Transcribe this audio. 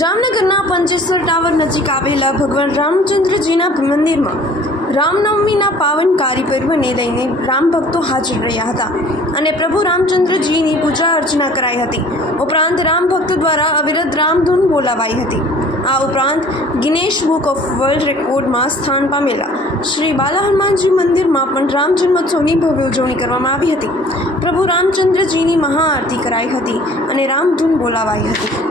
જામનગરના પંચેશ્વર ટાવર નજીક આવેલા ભગવાન રામચંદ્રજીના મંદિરમાં રામનવમીના પાવનકારી પર્વને લઈને રામ ભક્તો હાજર રહ્યા હતા અને પ્રભુ રામચંદ્રજીની પૂજા અર્ચના કરાઈ હતી. ઉપરાંત રામ ભક્તો દ્વારા અવિરત રામધૂન બોલાવાઈ હતી. આ ઉપરાંત ગિનેશ બુક ઓફ વર્લ્ડ રેકોર્ડમાં સ્થાન પામેલા શ્રી બાલા હનુમાનજી મંદિરમાં પણ રામ જન્મોત્સવની ભવ્ય ઉજવણી કરવામાં આવી હતી. પ્રભુ રામચંદ્રજીની મહાઆરતી કરાઈ હતી અને રામધૂન બોલાવાઈ હતી.